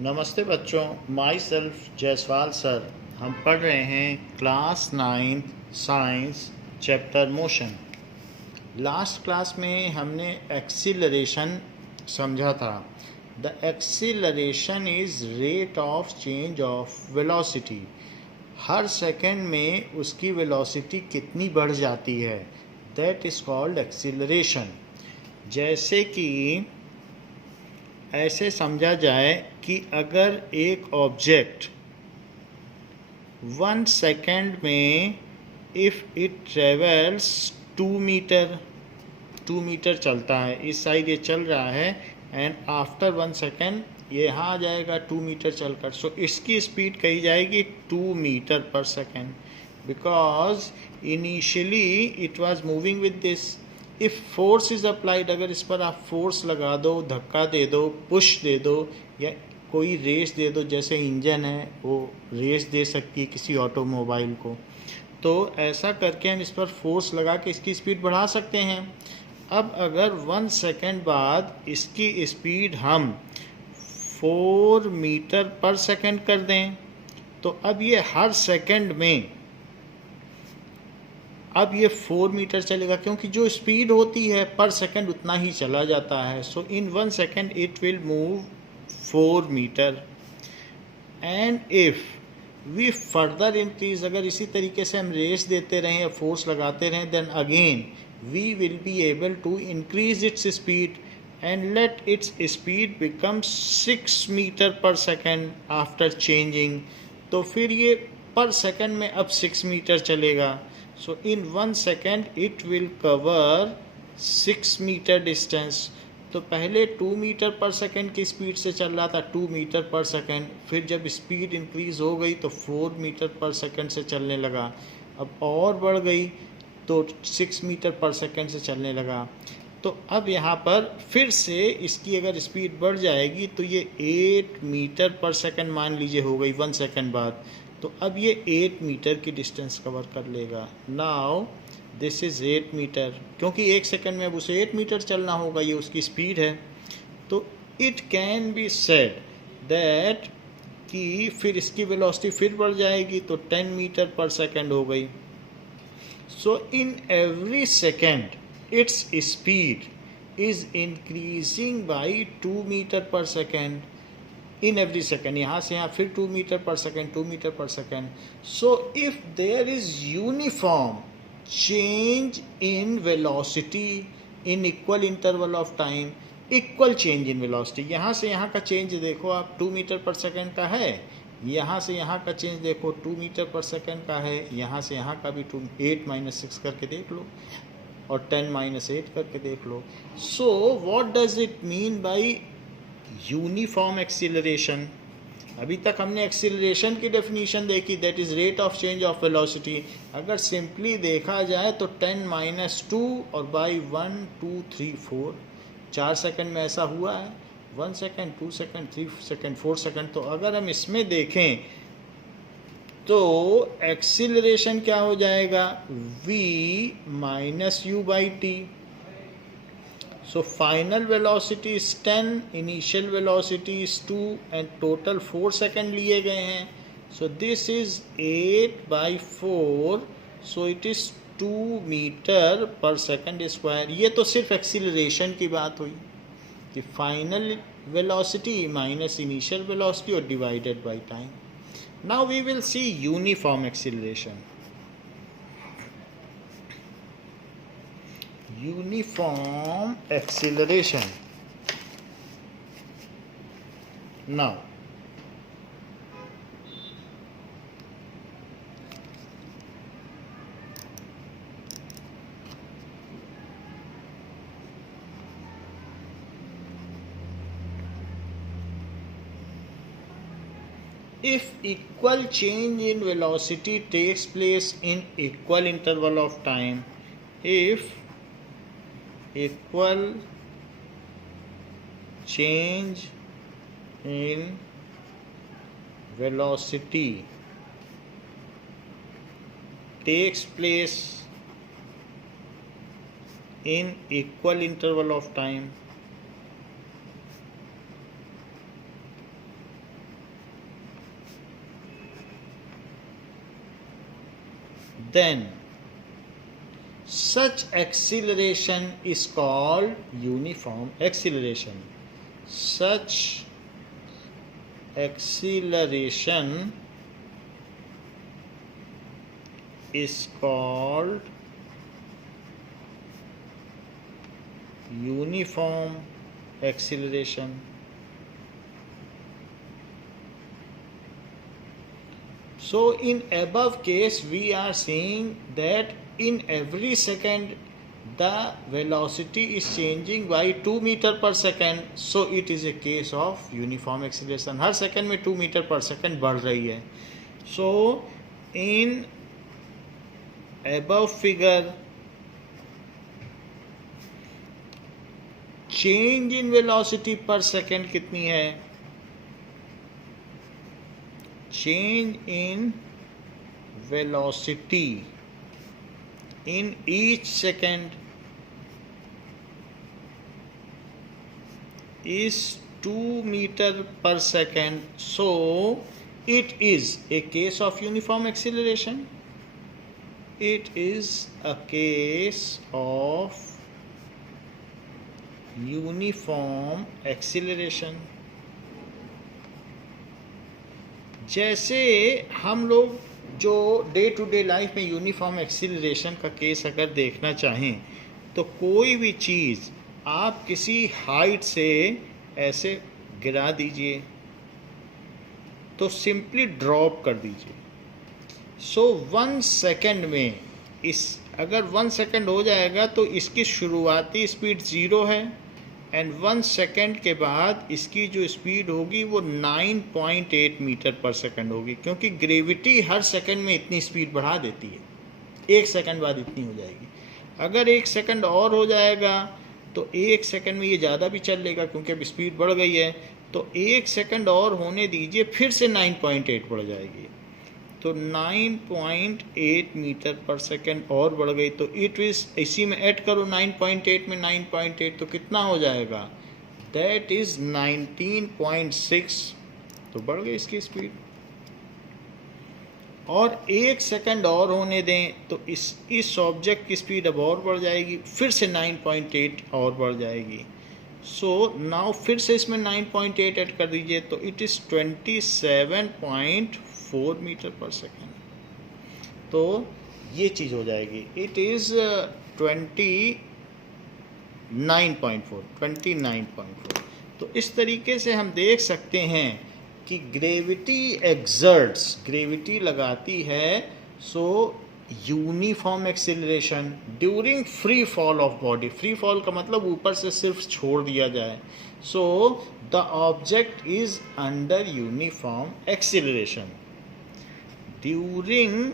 नमस्ते बच्चों, my self Jaiswal sir. हम पढ़ रहे हैं class 9 science chapter motion. Last class में हमने एक्सीलरेशन समझा था। The acceleration is rate of change of velocity. Her second में उसकी वेलोसिटी कितनी बढ़ जाती है, दैट इज़ कॉल्ड एक्सीलरेशन। जैसे कि ऐसे समझा जाए कि अगर एक ऑब्जेक्ट 1 सेकेंड में इफ़ इट ट्रेवल्स 2 मीटर चलता है, इस साइड ये चल रहा है, एंड आफ्टर 1 सेकेंड ये यहाँ आ जाएगा 2 मीटर चलकर। सो इसकी स्पीड कही जाएगी 2 metre per second, because initially it was moving with this. If force is applied, अगर इस पर आप फोर्स लगा दो, धक्का दे दो, पुश दे दो, या कोई रेस दे दो, जैसे इंजन है वो रेस दे सकती है किसी ऑटोमोबाइल को, तो ऐसा करके हम इस पर फोर्स लगा के इसकी स्पीड बढ़ा सकते हैं। अब अगर 1 सेकेंड बाद इसकी स्पीड हम 4 मीटर पर सेकेंड कर दें, तो अब ये हर सेकेंड में अब ये 4 मीटर चलेगा, क्योंकि जो स्पीड होती है पर सेकंड उतना ही चला जाता है। So in 1 second it will move 4 metre. And if we further increase, अगर इसी तरीके से हम रेस देते रहें या फोर्स लगाते रहें, then again we will be able to increase its speed and let its speed become 6 metre per second after changing. तो फिर ये पर सेकेंड में अब 6 मीटर चलेगा। So in 1 second it will cover 6 metre distance. तो पहले 2 मीटर पर सेकेंड की स्पीड से चल रहा था, 2 मीटर पर सेकेंड, फिर जब स्पीड इंक्रीज हो गई तो 4 मीटर पर सेकेंड से चलने लगा, अब और बढ़ गई तो 6 मीटर पर सेकेंड से चलने लगा। तो अब यहाँ पर फिर से इसकी अगर स्पीड बढ़ जाएगी तो ये 8 मीटर पर सेकेंड मान लीजिए हो गई 1 सेकेंड बाद, तो अब ये 8 मीटर की डिस्टेंस कवर कर लेगा। नाउ दिस इज़ 8 मीटर, क्योंकि 1 सेकेंड में अब उसे 8 मीटर चलना होगा, ये उसकी स्पीड है। तो it can be said that कि फिर इसकी वेलोसिटी फिर बढ़ जाएगी तो 10 मीटर पर सेकेंड हो गई। So in every second its speed is increasing by 2 metre per second in every second. यहाँ से यहाँ फिर 2 metre per second, 2 metre per second. So if there is uniform change in velocity in equal interval of time, equal change in velocity, यहाँ से यहाँ का change देखो आप 2 मीटर पर सेकेंड का है, यहाँ से यहाँ का चेंज देखो 2 मीटर पर सेकेंड का है, यहाँ से यहाँ का भी 8 - 6 करके देख लो और 10 - 8 करके देख लो। So what does it mean by uniform acceleration? अभी तक हमने एक्सीलरेशन की डेफिनेशन देखी, that is rate of change of velocity. अगर सिंपली देखा जाए तो 10 - 2 और बाई 1 2 3 4, 4 सेकेंड में ऐसा हुआ है, 1 सेकेंड, 2 सेकेंड, 3 सेकेंड, 4 सेकेंड। तो अगर हम इसमें देखें तो एक्सीलरेशन क्या हो जाएगा, v - u/t। So final velocity is 10, initial velocity is 2 and total 4 second लिए गए हैं। So this is 8/4, so it is 2 metre per second square. ये तो सिर्फ एक्सीलरेशन की बात हुई कि final velocity minus initial velocity और divided by time. Now we will see uniform acceleration. Uniform acceleration. Now, if equal change in velocity takes place in equal interval of time, if equal change in velocity takes place in equal interval of time, then such acceleration is called uniform acceleration. Such acceleration is called uniform acceleration. So in above case we are saying that in every second the velocity is changing by 2 meter per second, so it is a case of uniform acceleration. Her second में 2 metre per second बढ़ रही है. So in above figure, change in velocity per second कितनी है? Change in velocity in each second is 2 meter per second, so it is a case of uniform acceleration. It is a case of uniform acceleration. जैसे हम लोग जो day to day life में uniform acceleration का case अगर देखना चाहें, तो कोई भी चीज़ आप किसी हाइट से ऐसे गिरा दीजिए तो सिंपली ड्रॉप कर दीजिए. सो 1 सेकेंड में अगर 1 सेकेंड हो जाएगा तो इसकी शुरुआती स्पीड 0 है एंड 1 सेकेंड के बाद इसकी जो स्पीड होगी वो 9.8 मीटर पर सेकेंड होगी, क्योंकि ग्रेविटी हर सेकेंड में इतनी स्पीड बढ़ा देती है. 1 सेकेंड बाद इतनी हो जाएगी. अगर 1 सेकेंड और हो जाएगा तो 1 सेकेंड में ये ज़्यादा भी चल लेगा क्योंकि अब स्पीड बढ़ गई है. तो 1 सेकेंड और होने दीजिए, फिर से 9.8 बढ़ जाएगी. तो 9.8 मीटर पर सेकेंड और बढ़ गई. तो इट इज इसी में ऐड करो 9.8 में 9.8 तो कितना हो जाएगा? That is 19.6. तो बढ़ गई इसकी स्पीड. और 1 सेकेंड और होने दें तो इस ऑब्जेक्ट की स्पीड अब और बढ़ जाएगी, फिर से 9.8 और बढ़ जाएगी. सो नाउ फिर से इसमें 9.8 ऐड कर दीजिए तो it is 27.4 metre per second. तो ये चीज़ हो जाएगी. It is 29.4. तो इस तरीके से हम देख सकते हैं कि ग्रेविटी लगाती है. So uniform acceleration during free fall of body. Free fall का मतलब ऊपर से सिर्फ छोड़ दिया जाए. So the object is under uniform acceleration during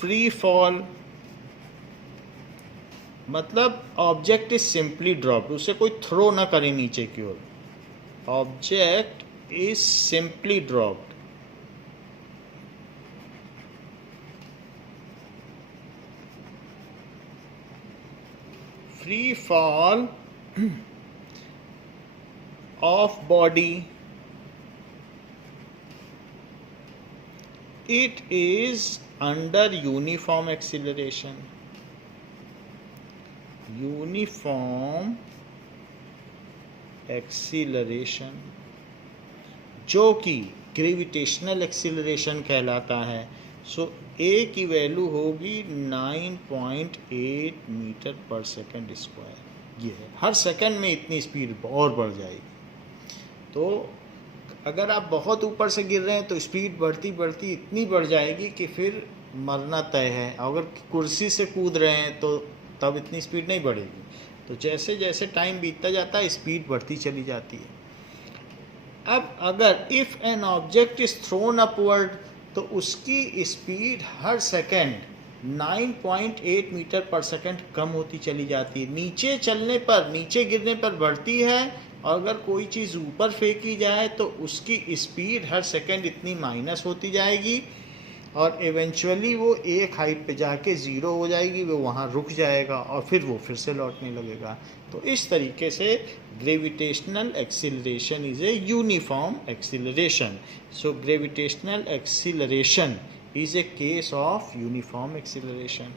free fall. मतलब ऑब्जेक्ट इज सिंपली ड्रॉप्ड, उसे कोई थ्रो ना करे नीचे की ओर. Object is simply dropped. Free fall of body, it is under uniform acceleration. Uniform acceleration जो कि ग्रेविटेशनल एक्सीलरेशन कहलाता है. सो ए की वैल्यू होगी 9.8 मीटर पर सेकेंड स्क्वायर. ये है, हर सेकेंड में इतनी स्पीड और बढ़ जाएगी. तो अगर आप बहुत ऊपर से गिर रहे हैं तो स्पीड बढ़ती बढ़ती इतनी बढ़ जाएगी कि फिर मरना तय है. अगर कुर्सी से कूद रहे हैं तो तब इतनी स्पीड नहीं बढ़ेगी. तो जैसे जैसे टाइम बीतता जाता है स्पीड बढ़ती चली जाती है. अब अगर if an object is throne upward तो उसकी स्पीड हर सेकेंड 9.8 मीटर पर सेकेंड कम होती चली जाती है. नीचे चलने पर, नीचे गिरने पर बढ़ती है, और अगर कोई चीज़ ऊपर फेंकी जाए तो उसकी स्पीड हर सेकेंड इतनी माइनस होती जाएगी और इवेंचुअली वो एक हाइट पे जाके 0 हो जाएगी. वो वहाँ रुक जाएगा और फिर वो फिर से लौटने लगेगा. तो इस तरीके से gravitational acceleration is a uniform acceleration. So gravitational acceleration is a case of uniform acceleration,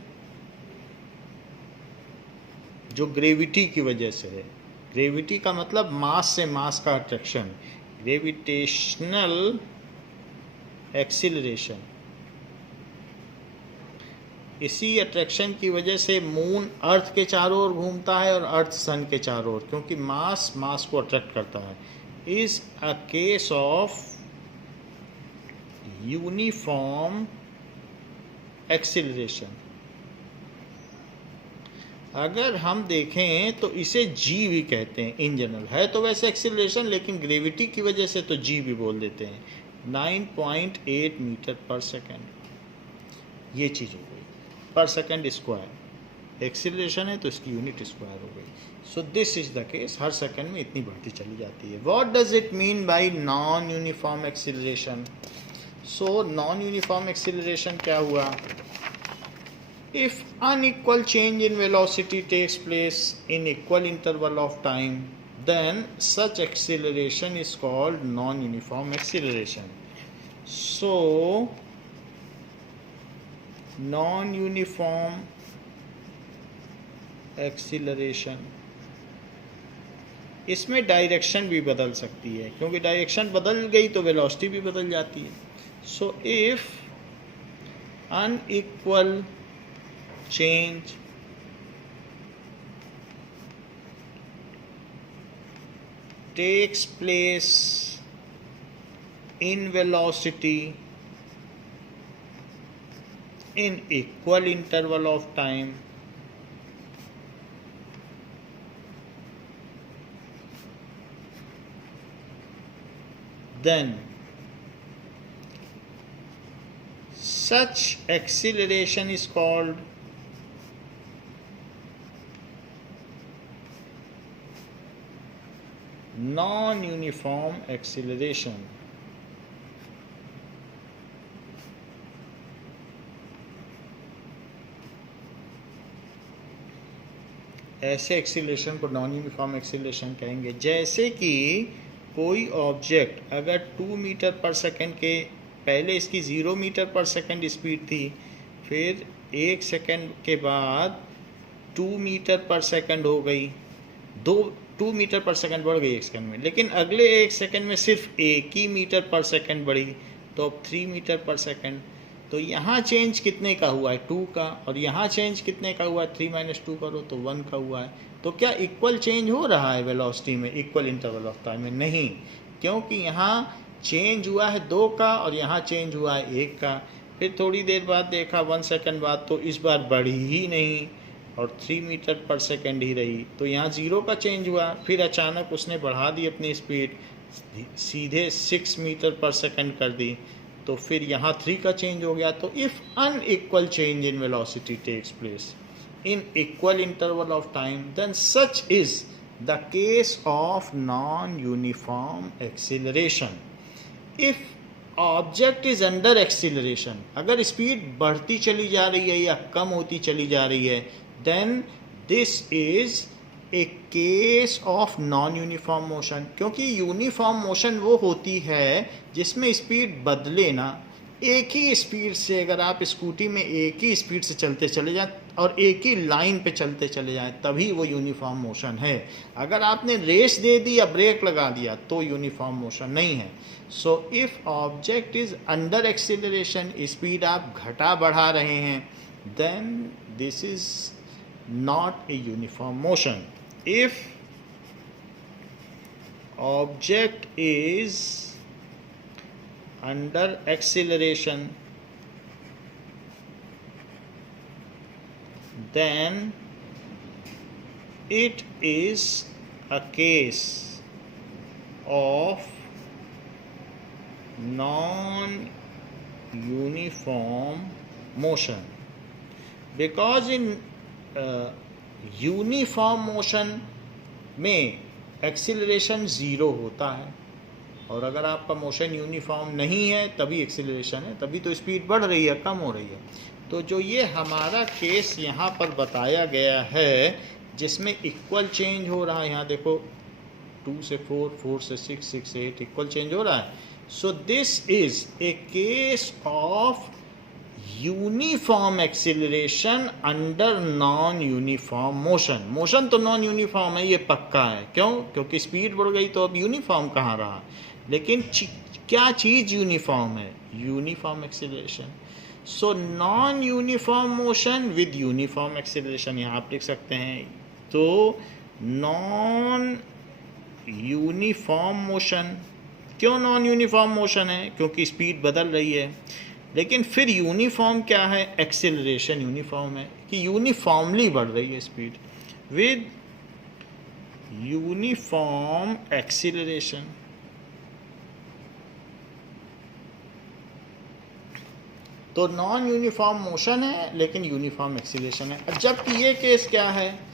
जो ग्रेविटी की वजह से है। ग्रेविटी का मतलब मास से मास का अट्रैक्शन, ग्रेविटेशनल एक्सीलरेशन। इसी अट्रैक्शन की वजह से मून अर्थ के चारों ओर घूमता है और अर्थ सन के चारों ओर, क्योंकि मास मास को अट्रैक्ट करता है। Is a case of uniform acceleration. अगर हम देखें तो इसे जी भी कहते हैं इन जनरल, है तो वैसे एक्सीलरेशन, लेकिन ग्रेविटी की वजह से तो जी भी बोल देते हैं। 9.8 मीटर पर सेकेंड, ये चीज़ हो गई, पर सेकेंड स्क्वायर। एक्सीलरेशन है तो इसकी यूनिट स्क्वायर हो गई। सो this is the case, her second में इतनी बढ़ती चली जाती है। What does it mean by non uniform acceleration? So non uniform acceleration क्या हुआ? If unequal change in velocity takes place in equal interval of time, then such acceleration is called non-uniform acceleration. So, non-uniform acceleration, इसमें direction भी बदल सकती है, क्योंकि direction बदल गई तो वेलोसिटी भी बदल जाती है। So if unequal change takes place in velocity in equal interval of time, then such acceleration is called non-uniform acceleration. ऐसे एक्सीलरेशन को नॉन यूनिफॉर्म एक्सीलरेशन कहेंगे। जैसे कि कोई ऑब्जेक्ट अगर 2 मीटर पर सेकंड के पहले इसकी 0 मीटर पर सेकंड स्पीड थी, फिर 1 सेकंड के बाद 2 मीटर पर सेकंड हो गई, 2 मीटर पर सेकंड बढ़ गई 1 सेकंड में, लेकिन अगले 1 सेकंड में सिर्फ 1 ही मीटर पर सेकंड बढ़ी, तो अब 3 मीटर पर सेकंड। तो यहाँ चेंज कितने का हुआ है? 2 का। और यहाँ चेंज कितने का हुआ है? 3 - 2 करो तो 1 का हुआ है। तो क्या इक्वल चेंज हो रहा है वेलोसिटी में इक्वल इंटरवल ऑफ टाइम में? नहीं, क्योंकि यहाँ चेंज हुआ है 2 का और यहाँ चेंज हुआ है 1 का। फिर थोड़ी देर बाद देखा 1 सेकंड बाद, तो इस बार बढ़ी ही नहीं और 3 मीटर पर सेकंड ही रही, तो यहाँ 0 का चेंज हुआ। फिर अचानक उसने बढ़ा दी अपनी स्पीड, सीधे 6 मीटर पर सेकंड कर दी, तो फिर यहाँ 3 का चेंज हो गया। तो if unequal change in velocity takes place in equal interval of time, then such is the case of non-uniform acceleration. If object is under acceleration, अगर स्पीड बढ़ती चली जा रही है या कम होती चली जा रही है, then this is a case of non-uniform motion. क्योंकि यूनिफॉर्म मोशन वो होती है जिसमें स्पीड बदले ना, एक ही स्पीड से अगर आप स्कूटी में एक ही स्पीड से चलते चले जाएं और एक ही लाइन पे चलते चले जाएं, तभी वो यूनिफॉर्म मोशन है। अगर आपने रेस दे दी या ब्रेक लगा दिया तो यूनिफॉर्म मोशन नहीं है। So if object is under acceleration, speed आप घटा बढ़ा रहे हैं, then this is not a uniform motion. If object is under acceleration, then it is a case of non-uniform motion, because in uniform motion में acceleration 0 होता है, और अगर आपका मोशन यूनिफॉर्म नहीं है तभी एक्सीलरेशन है, तभी तो स्पीड बढ़ रही है, कम हो रही है। तो जो ये हमारा केस यहाँ पर बताया गया है जिसमें इक्वल चेंज हो रहा है, यहाँ देखो 2 से 4, 4 से 6, 6 से 8 इक्वल चेंज हो रहा है। सो this is a case of uniform acceleration under non uniform motion. Motion तो नॉन यूनिफॉर्म है, ये पक्का है। क्यों? क्योंकि स्पीड बढ़ गई तो अब यूनिफॉर्म कहाँ रहा। लेकिन क्या चीज़ यूनिफॉर्म है? Uniform acceleration. So non uniform motion with uniform acceleration, यहाँ आप लिख सकते हैं। तो नॉन यूनिफॉर्म मोशन, क्यों नॉन यूनिफॉर्म मोशन है? क्योंकि स्पीड बदल रही है। लेकिन फिर यूनिफॉर्म क्या है? एक्सेलरेशन यूनिफॉर्म है कि यूनिफॉर्मली बढ़ रही है स्पीड विद यूनिफॉर्म एक्सेलरेशन। तो नॉन यूनिफॉर्म मोशन है लेकिन यूनिफॉर्म एक्सेलरेशन है। जबकि ये केस क्या है?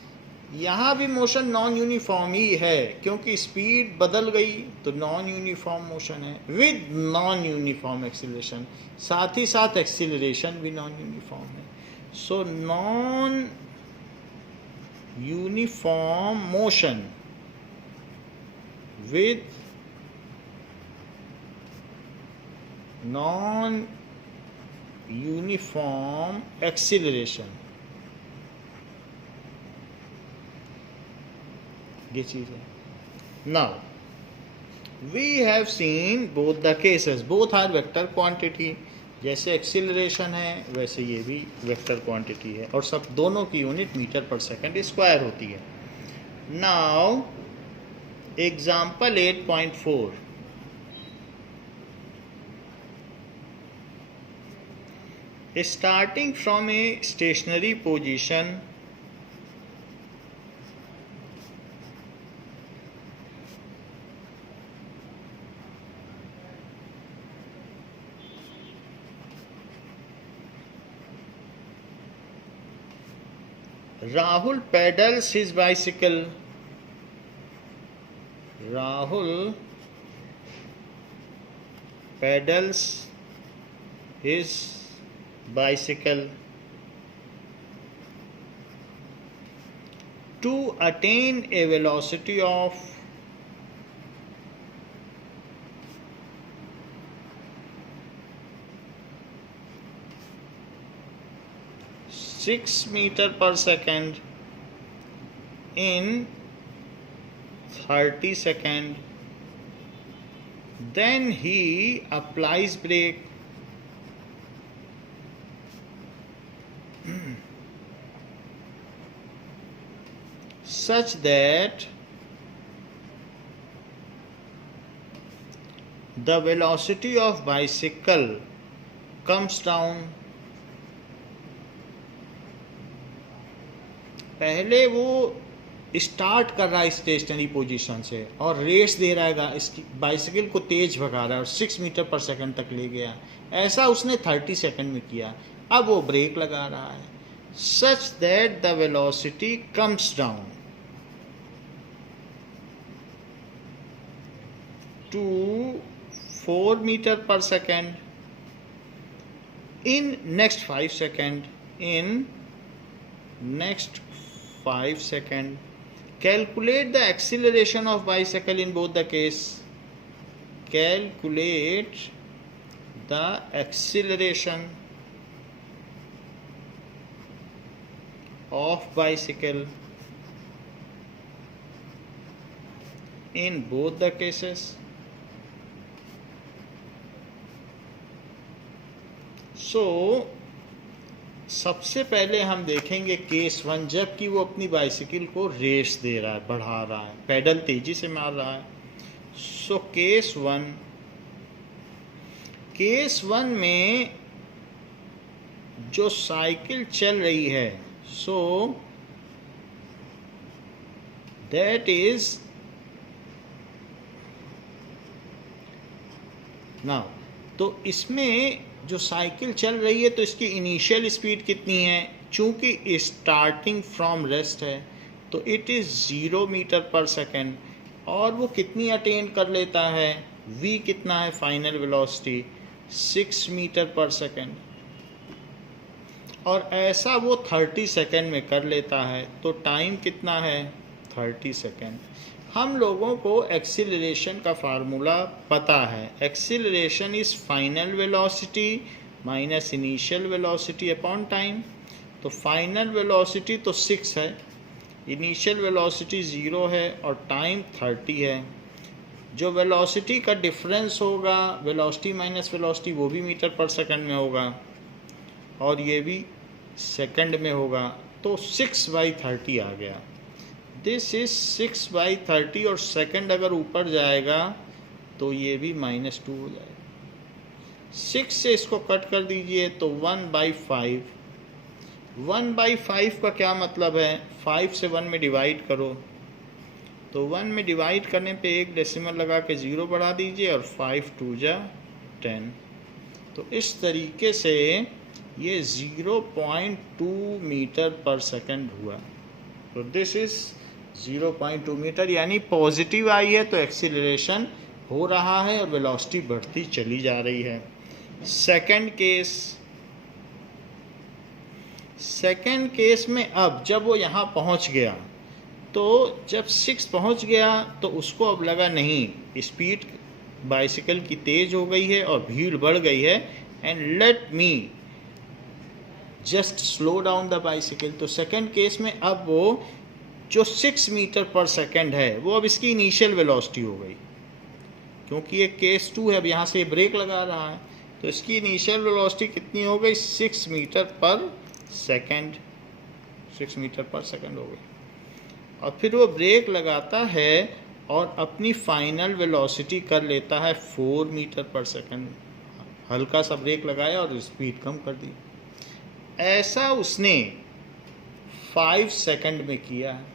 यहाँ भी मोशन नॉन यूनिफॉर्म ही है क्योंकि स्पीड बदल गई, तो नॉन यूनिफॉर्म मोशन है विद नॉन यूनिफॉर्म एक्सीलरेशन। साथ ही साथ एक्सीलरेशन भी नॉन यूनिफॉर्म है। So non uniform motion with non uniform acceleration, ये चीज है। Now we have seen both the cases, both are vector quantity. जैसे एक्सीलरेशन है वैसे ये भी वेक्टर क्वांटिटी है और सब दोनों की unit metre per second square होती है। Now example 8.4, starting from a stationary position Rahul pedals his bicycle. Rahul pedals his bicycle to attain a velocity of 6 meter per second in 30 seconds. Then he applies brake such that the velocity of bicycle comes down. पहले वो start कर रहा है stationery position से और race दे रहा है, इसकी बाइसिकल को तेज भगा रहा है और 6 मीटर पर सेकंड तक ले गया। ऐसा उसने 30 सेकंड में किया। अब वो ब्रेक लगा रहा है such that the velocity comes down to 4 metre per second in next 5 seconds. In next 5 seconds, calculate the acceleration of bicycle in both the case. Calculate the acceleration of bicycle in both the cases. सो सबसे पहले हम देखेंगे case 1, जबकि वो अपनी bicycle को race दे रहा है, बढ़ा रहा है, पैडल तेजी से मार रहा है। सो केस 1 में जो साइकिल चल रही है, सो दैट इज नाउ, तो इसमें जो साइकिल चल रही है तो इसकी इनिशियल स्पीड कितनी है? चूंकि स्टार्टिंग फ्रॉम रेस्ट है तो it is 0 metre per second. और वो कितनी अटेन कर लेता है? v कितना है? Final velocity 6 metre per second. और ऐसा वो 30 सेकेंड में कर लेता है। तो टाइम कितना है? 30 सेकेंड। हम लोगों को एक्सीलरेशन का फार्मूला पता है। Acceleration is final velocity minus initial velocity upon time. तो फाइनल वेलोसिटी तो 6 है, इनिशियल वेलोसिटी 0 है और टाइम 30 है। जो वेलोसिटी का डिफरेंस होगा, वेलोसिटी माइनस वेलोसिटी, वो भी मीटर पर सेकंड में होगा और ये भी सेकंड में होगा। तो 6/30 आ गया। दिस इज 6/30 और सेकंड अगर ऊपर जाएगा तो ये भी -2 हो जाएगा। 6 से इसको कट कर दीजिए तो 1/5। 1/5 का क्या मतलब है? 5 से 1 में डिवाइड करो तो 1 में डिवाइड करने पे एक डेसिमल लगा के 0 बढ़ा दीजिए और 5 2 जा 10। तो इस तरीके से ये 0.2 मीटर पर सेकंड हुआ। तो दिस इज 0.2 मीटर, यानी पॉजिटिव आई है तो एक्सीलरेशन हो रहा है और वेलोसिटी बढ़ती चली जा रही है। सेकंड केस में अब जब वो यहाँ पहुँच गया तो जब 6 पहुँच गया तो उसको अब लगा नहीं, स्पीड बाइसिकल की तेज हो गई है और भीड़ बढ़ गई है, and let me just slow down the bicycle. तो सेकंड केस में अब वो जो 6 मीटर पर सेकंड है वो अब इसकी इनिशियल वेलोसिटी हो गई, क्योंकि ये केस 2 है, अब यहाँ से ब्रेक लगा रहा है तो इसकी इनिशियल वेलोसिटी कितनी हो गई? 6 metre per second. 6 metre per second हो गई। और फिर वो ब्रेक लगाता है और अपनी फाइनल वेलोसिटी कर लेता है 4 मीटर पर सेकंड। हल्का सा ब्रेक लगाया और स्पीड कम कर दी। ऐसा उसने 5 सेकंड में किया है।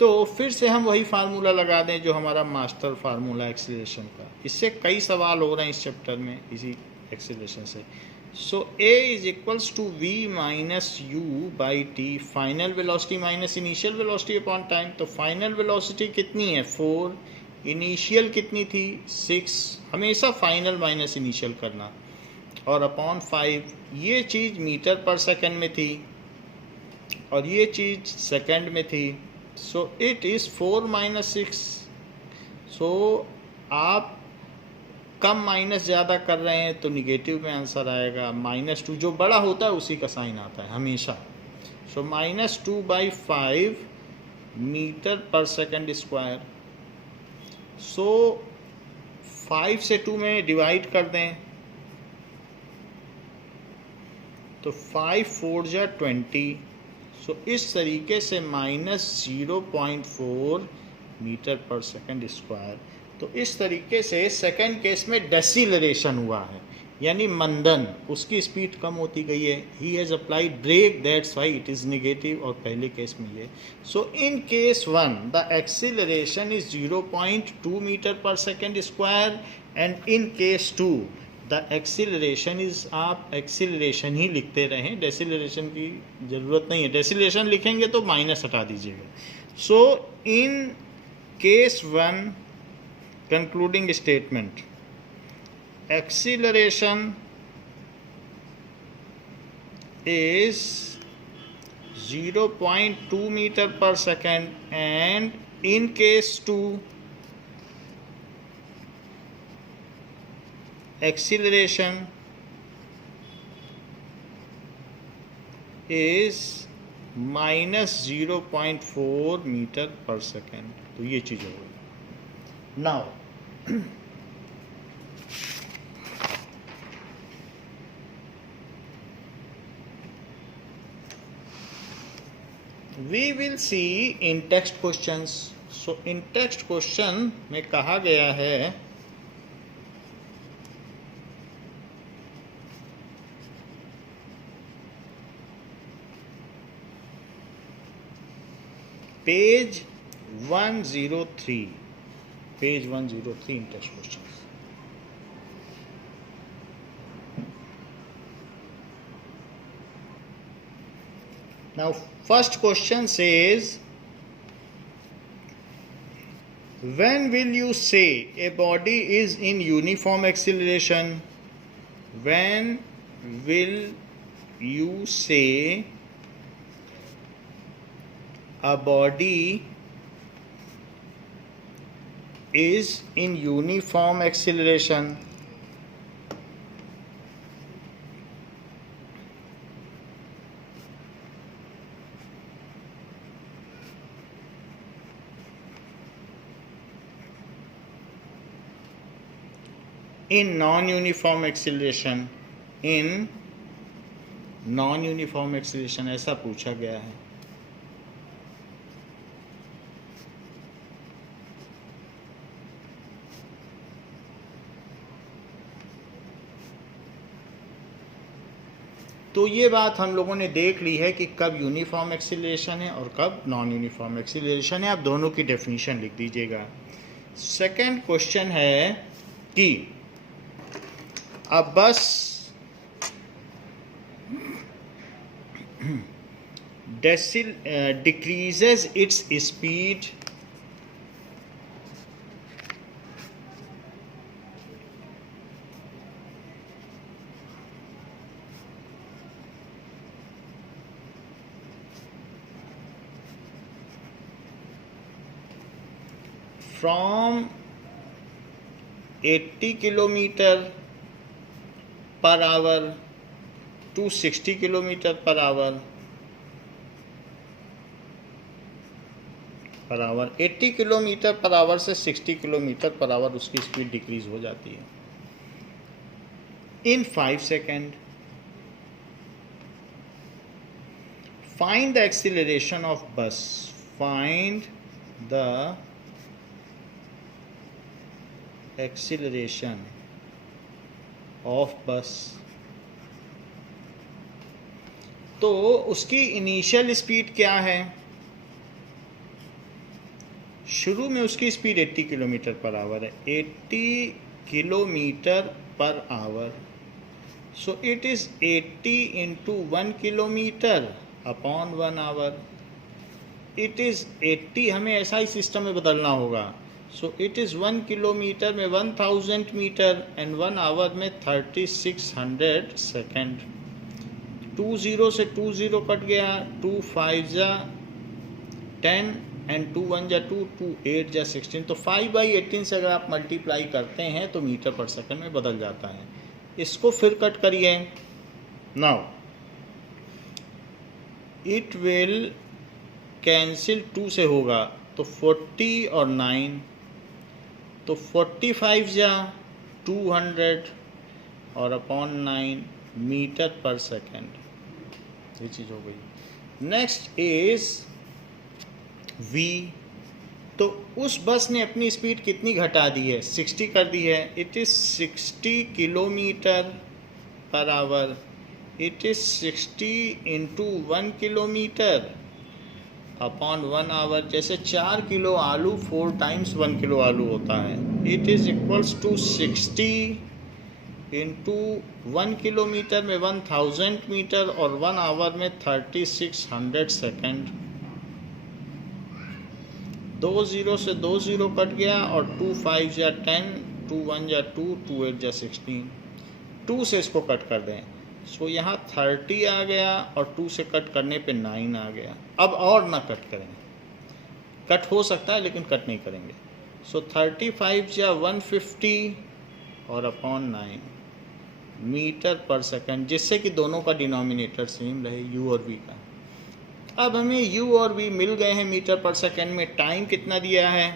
तो फिर से हम वही फार्मूला लगा दें जो हमारा मास्टर फार्मूला एक्सीलरेशन का। इससे कई सवाल हो रहे हैं इस चैप्टर में इसी एक्सीलरेशन से। So a is equals to v minus u by t, final velocity minus initial velocity upon time. तो फाइनल वेलोसिटी कितनी है? 4। इनिशियल कितनी थी? 6। हमेशा फाइनल माइनस इनिशियल करना, और अपॉन 5। ये चीज़ मीटर पर सेकंड में थी और ये चीज़ सेकंड में थी। So it is 4 - 6। सो आप कम माइनस ज़्यादा कर रहे हैं तो निगेटिव में आंसर आएगा। -2 जो बड़ा होता है उसी का साइन आता है हमेशा। सो -2/5 मीटर पर सेकंड स्क्वायर। सो 5 से 2 में डिवाइड कर दें तो 5 4 जा 20। सो इस तरीके से -0.4 मीटर पर सेकंड स्क्वायर। तो इस तरीके से सेकंड केस में डेसिलरेशन हुआ है, यानी मंदन, उसकी स्पीड कम होती गई है। He has applied brake, that's why it is negative. और पहले केस में ये। So in case 1 the acceleration is 0.2 metre per second square, and in case 2 the acceleration is, आप एक्सीलरेशन ही लिखते रहें, डेसिलरेशन की ज़रूरत नहीं है। डेसिलरेशन लिखेंगे तो माइनस हटा दीजिएगा। सो in case 1 concluding statement, acceleration is 0.2 meter per second, and in case 2 acceleration is -0.4 meter per second। तो ये चीज़ हो गई। Now we will see in text questions. So in text question में कहा गया है page 103, page 103 in text questions. Now first question says, when will you say a body is in uniform acceleration? When will you say a body is in uniform acceleration. In non-uniform acceleration, in non-uniform acceleration ऐसा पूछा गया है। तो ये बात हम लोगों ने देख ली है कि कब यूनिफॉर्म एक्सीलरेशन है और कब नॉन यूनिफॉर्म एक्सीलरेशन है। आप दोनों की डेफिनेशन लिख दीजिएगा। सेकंड क्वेश्चन है कि a bus decreases its speed from 80 kilometer per hour to 60 kilometer per hour 80 kilometre per our से 60 किलोमीटर पर आवर उसकी स्पीड डिक्रीज हो जाती है इन 5 second. Find the acceleration of बस, फाइंड द एक्सीलरेशन ऑफ बस। तो उसकी इनिशियल स्पीड क्या है? शुरू में उसकी स्पीड 80 किलोमीटर पर आवर है, 80 kilometre per hour. So it is 80 into 1 kilometre upon 1 hour. It is 80, हमें ऐसा ही सिस्टम में बदलना होगा। सो इट इज़ 1 किलोमीटर में 1000 मीटर एंड 1 आवर में 3600 सेकेंड। 2 0 से 2 0 कट गया, 2 5 जा 10 एंड 2 1 जा 2, 2 8 जा 16। तो 5/18 से अगर आप मल्टीप्लाई करते हैं तो मीटर पर सेकेंड में बदल जाता है। इसको फिर कट करिए। नाउ इट विल कैंसिल 2 से होगा तो 40 और 9, तो 45 जा 200 और अपॉन 9 मीटर पर सेकेंड। ये चीज़ हो गई। Next is v। तो उस बस ने अपनी स्पीड कितनी घटा दी है? 60 कर दी है। It is 60 kilometre per hour. It is 60 into 1 kilometre upon 1 hour. जैसे 4 किलो आलू 4 टाइम्स 1 किलो आलू होता है। It is equals to 60 into 1 kilometre में 1000 मीटर और 1 आवर में 3600 सेकेंड। 2 0 से 2 0 कट गया और 2 5 जा 10, 2 1 जा 2, 2 8 जा 16। 2 से इसको कट कर दें। सो यहाँ 30 आ गया और 2 से कट करने पे 9 आ गया। अब और ना कट करें, कट हो सकता है लेकिन कट नहीं करेंगे। सो 35 या 150 और अपॉन 9 मीटर पर सेकंड, जिससे कि दोनों का डिनोमिनेटर सेम रहे, u और v का। अब हमें u और v मिल गए हैं मीटर पर सेकंड में। टाइम कितना दिया है?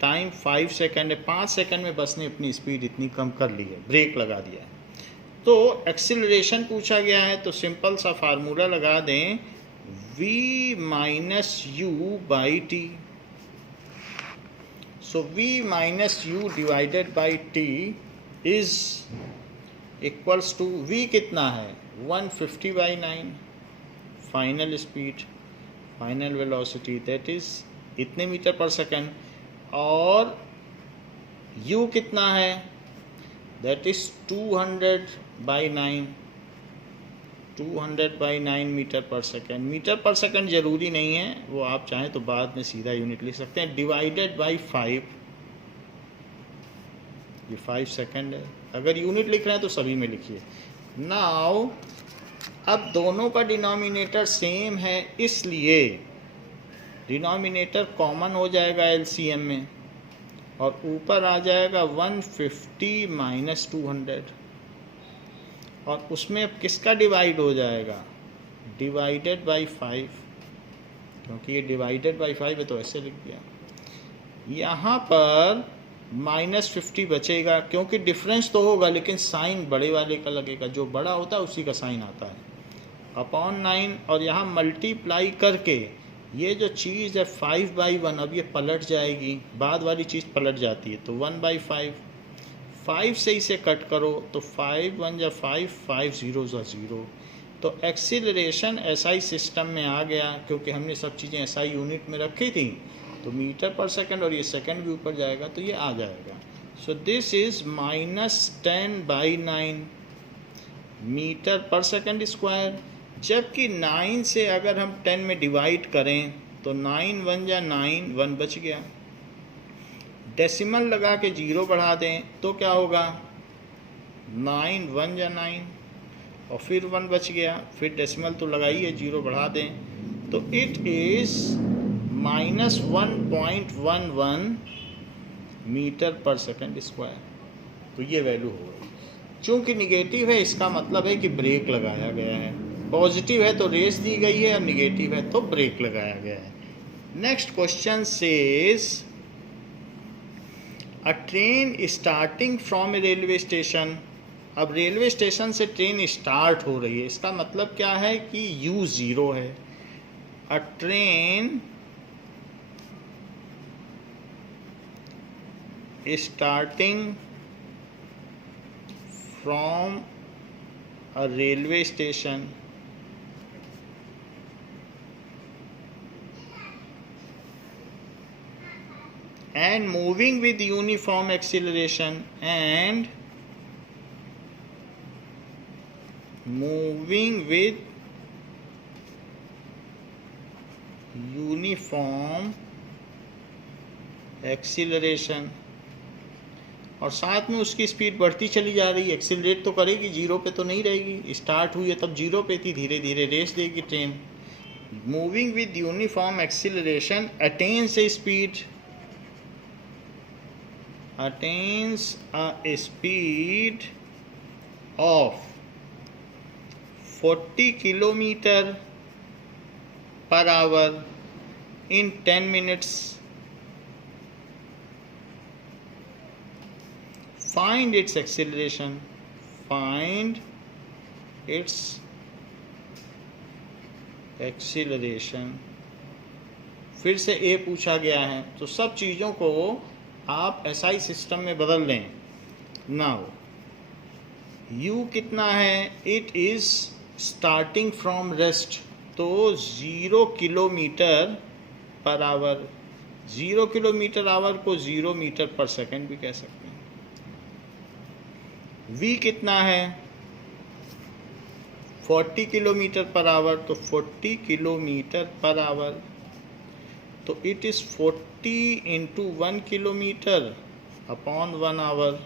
टाइम 5 सेकंड है। 5 सेकंड में बस ने अपनी स्पीड इतनी कम कर ली है, ब्रेक लगा दिया है। तो एक्सीलरेशन पूछा गया है तो सिंपल सा फार्मूला लगा दें, v minus u by t. So v minus u divided by t is equals to, v कितना है? 150/9 final speed, final velocity, that is इतने मीटर पर सेकेंड। और u कितना है? That is 200/9, 200/9 metre per second. Metre per second ज़रूरी नहीं है, वो आप चाहें तो बाद में सीधा यूनिट लिख सकते हैं। डिवाइडेड बाई 5, ये 5 सेकेंड है। अगर यूनिट लिख रहे हैं तो सभी में लिखिए। नाउ अब दोनों का डिनोमिनेटर सेम है, इसलिए डिनोमिनेटर कॉमन हो जाएगा एलसीएम में और ऊपर आ जाएगा 150 माइनस 200, और उसमें अब किसका डिवाइड हो जाएगा, डिवाइडेड बाई 5, क्योंकि ये डिवाइडेड बाई 5 है तो ऐसे लिख दिया। यहाँ पर -50 बचेगा, क्योंकि डिफरेंस तो होगा लेकिन साइन बड़े वाले का लगेगा, जो बड़ा होता है उसी का साइन आता है, अपॉन 9, और यहाँ मल्टीप्लाई करके ये जो चीज़ है 5/1, अब ये पलट जाएगी, बाद वाली चीज़ पलट जाती है, तो 1/5, 5 से इसे कट करो तो 5 1 जा 5, 5 0 जा 0। तो एक्सीलरेशन एसआई सिस्टम में आ गया, क्योंकि हमने सब चीज़ें एसआई यूनिट में रखी थी, तो मीटर पर सेकंड, और ये सेकंड भी ऊपर जाएगा तो ये आ जाएगा। So this is -10/9 metre per second square. जबकि 9 से अगर हम 10 में डिवाइड करें तो 9 1 जा 9, 1 बच गया। डेसिमल लगा के 0 बढ़ा दें तो क्या होगा, 9 1 जा 9, और फिर 1 बच गया, फिर डेसिमल तो लगाइए, 0 बढ़ा दें तो it is -1.11 metre per second square. तो ये वैल्यू हो गई। चूँकि निगेटिव है इसका मतलब है कि ब्रेक लगाया गया है, पॉजिटिव है तो रेस दी गई है, और निगेटिव है तो ब्रेक लगाया गया है। Next question says a train starting from A railway station. अब रेलवे स्टेशन से ट्रेन स्टार्ट हो रही है, इसका मतलब क्या है कि U 0 है। अ train starting from a railway station and moving with uniform acceleration and moving with uniform acceleration, और साथ में उसकी स्पीड बढ़ती चली जा रही है, एक्सीलरेट तो करेगी, 0 पे तो नहीं रहेगी, स्टार्ट हुई है तब 0 पे थी, धीरे धीरे रेस देगी train. Moving with uniform acceleration attains A speed, attains a speed of 40 kilometer per hour in 10 minutes. Find its acceleration. Find its acceleration. फिर से ए पूछा गया है, तो सब चीज़ों को आप एसआई सिस्टम में बदल दें। नाउ यू कितना है, it is starting from rest, तो 0 kilometre per our, 0 kilometre our को 0 मीटर पर सेकंड भी कह सकते हैं। वी कितना है, 40 किलोमीटर पर आवर, तो 40 किलोमीटर पर आवर, तो it is 40 into 1 kilometre upon 1 hour,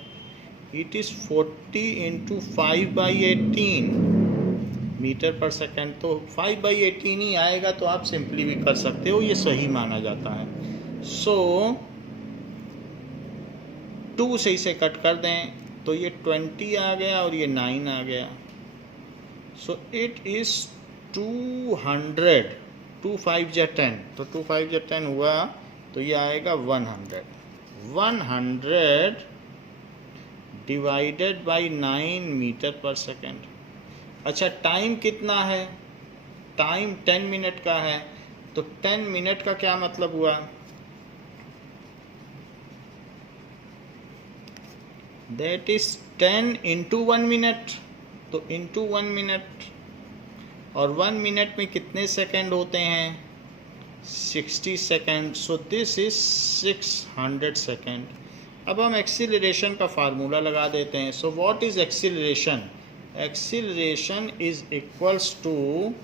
it is 40 into 5/18 metre per second, तो 5/18 ही आएगा, तो आप सिंपली भी कर सकते हो, ये सही माना जाता है। सो 2 से इसे कट कर दें तो ये 20 आ गया और ये 9 आ गया। सो इट इज़ 200, 2 5 जा 10, तो 2 5 जा 10 हुआ, तो ये आएगा 100। 100 divided by 9 metre per second. अच्छा, टाइम कितना है, टाइम 10 मिनट का है, तो 10 मिनट का क्या मतलब हुआ, दैट इज 10 इंटू 1 मिनट, तो इंटू 1 मिनट, और 1 मिनट में कितने सेकंड होते हैं, 60 second, so this is 600 second. अब हम एक्सीलरेशन का फार्मूला लगा देते हैं। So what is acceleration, acceleration is equals to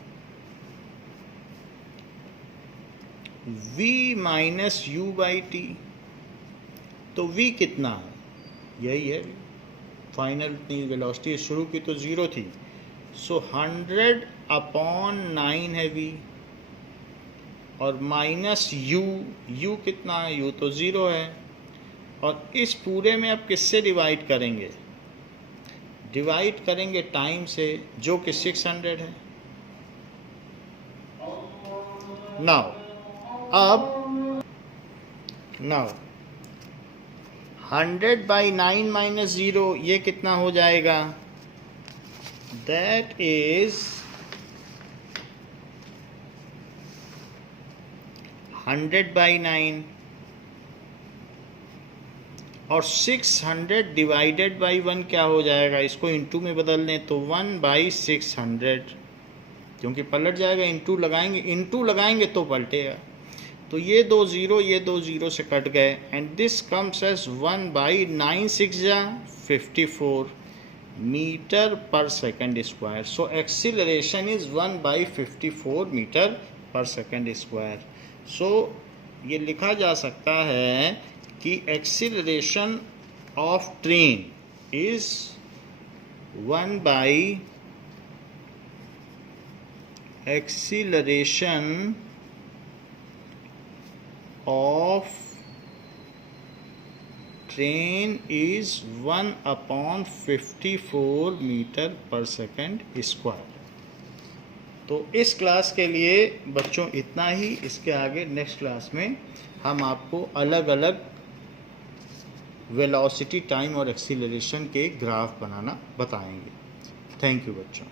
v minus u by t. तो v कितना है, यही है फाइनल वेलोसिटी, शुरू की तो 0 थी, सो 100 अपॉन 9 है v, और माइनस u, u कितना है, u तो 0 है, और इस पूरे में आप किससे डिवाइड करेंगे? डिवाइड करेंगे टाइम से, जो कि 600 है। नाउ 100/9 - 0 ये कितना हो जाएगा? That is 100/9। और 600 डिवाइडेड बाई 1 क्या हो जाएगा? इसको इंटू में बदल दें तो 1/600, क्योंकि पलट जाएगा। इंटू लगाएंगे तो पलटेगा। तो ये 2 0 ये 2 0 से कट गए and this comes as 1/9 6 54 metre per second square. So acceleration is 1/54 metre per second square. So ये लिखा जा सकता है कि acceleration of train is 1 acceleration of train is 1/54 metre per second square. तो इस क्लास के लिए बच्चों इतना ही। इसके आगे नेक्स्ट क्लास में हम आपको अलग अलग वेलोसिटी, टाइम और एक्सीलरेशन के ग्राफ बनाना बताएंगे। थैंक यू बच्चों।